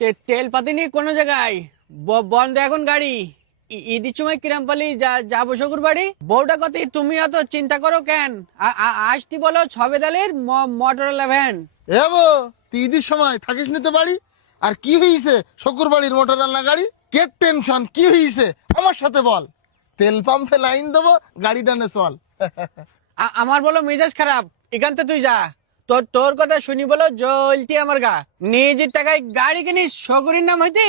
তেল পাতি নেই কোনো জায়গায়, বন্ধ এখন গাড়ি। ঈদের সময় কিরামপালি যাবো শ্বশুর বাড়ি। বউটা কত, তুমি অত চিন্তা করো কেন? আসতি বলো ছবেদালির মোটরলা ভ্যান। এ বো, তুই ঈদের সময় থাকিস নিতে বাড়ি? আর কি হয়েছে শ্বশুর বাড়ির মোটর আল্লাহ গাড়ি? কে টেনশন কি হয়েছে আমার সাথে বল। তেল পাম্পে লাইন দেবো, গাড়ি টানে চল। আমার বলো মেজাজ খারাপ, এখান থেকে তুই যা। তোর কথা শুনি বলো জলতি আমার গা। নিজের টাকায় গাড়ি কিনিস শকুরির নাম হইতে,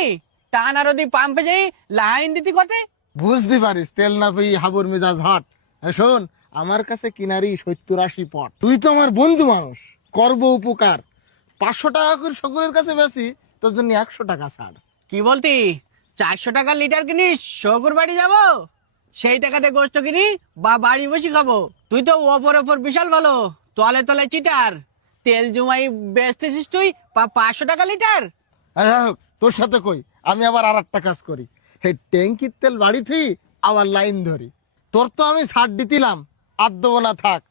টান আর ওদি পাম্পে যাই লাইন দিতি কতে। বুঝতে পারিস তেল না পেয়ে হাবুর মেজাজ হট। শোন, আমার কাছে কিনারি 70-80 পট। তুই তো আমার বন্ধু মানুষ, করবো উপকার। 500 টাকা করে সকলের কাছে বেশি, তোর জন্য 100 টাকা ছাড়। কি বলতি? 400 টাকা লিটার কিনিস শকুর বাড়ি যাবো, সেই টাকাতে গোস্ত কিনি বা বাড়ি বসে খাবো। তুই তো ওপর বিশাল ভালো, তলে তলে চিটার। তেল জমাই বেচতেছিস তুই 500 টাকা লিটার। যাই হোক, তোর সাথে কই আমি আবার আর একটা কাজ করি। এই ট্যাঙ্কির তেল বাড়িতেই আবার লাইন ধরি। তোর তো আমি ছাড় দিতিলাম, আর দেবো না থাক।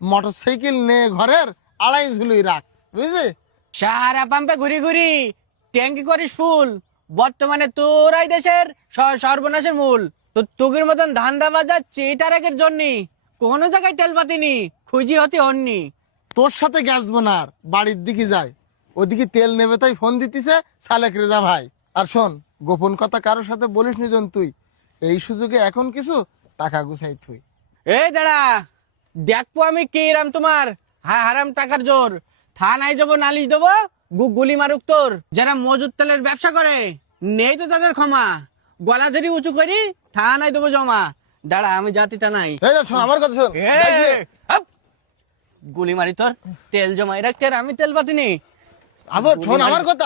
মোটরসাইকেল নে ঘরের আড়াই ঝুলুই রাখ, বুঝলি? সারা পাম্পে ঘুরি ঘুরি ট্যাঙ্কি করিস ফুল। বর্তমানে তোরাই দেশের সর্বনাশের মূল। তো তোগের মতন ধান্দা বাজার চিটারের জন্য কোনো জায়গায় তেল পাতিনি খুঁজি হতে হননি। তোর সাথে গেছবো না আর, বাড়ির দিকে যাই। ওদিকে তেল নেবে তাই ফোন দিতিছে সালেক রেজা ভাই। আর শোন, গোপন কথা কারোর সাথে বলিস নি জন তুই। এই সুযোগে এখন কিছু টাকা গুছাই তুই। এই দাঁড়া, দেখবো আমি কে রাম তোমার হারাম টাকার জোর। থানায় যাবো, নালিশ দেবো, গুলি মারুক তোর। যারা মজুদ তেলের ব্যবসা করে নেই তো তাদের ক্ষমা, গলা ধরি উঁচু করি থানায় দেবো জমা। দাঁড়া আমি জাতি থানায়। এই যে শোন, আমার কথা শোন। হাপ! গুলি মারি তোর, তেল জমাই রাখতে আর আমি তেল পাতিনি। আবার শোন আমার কথা।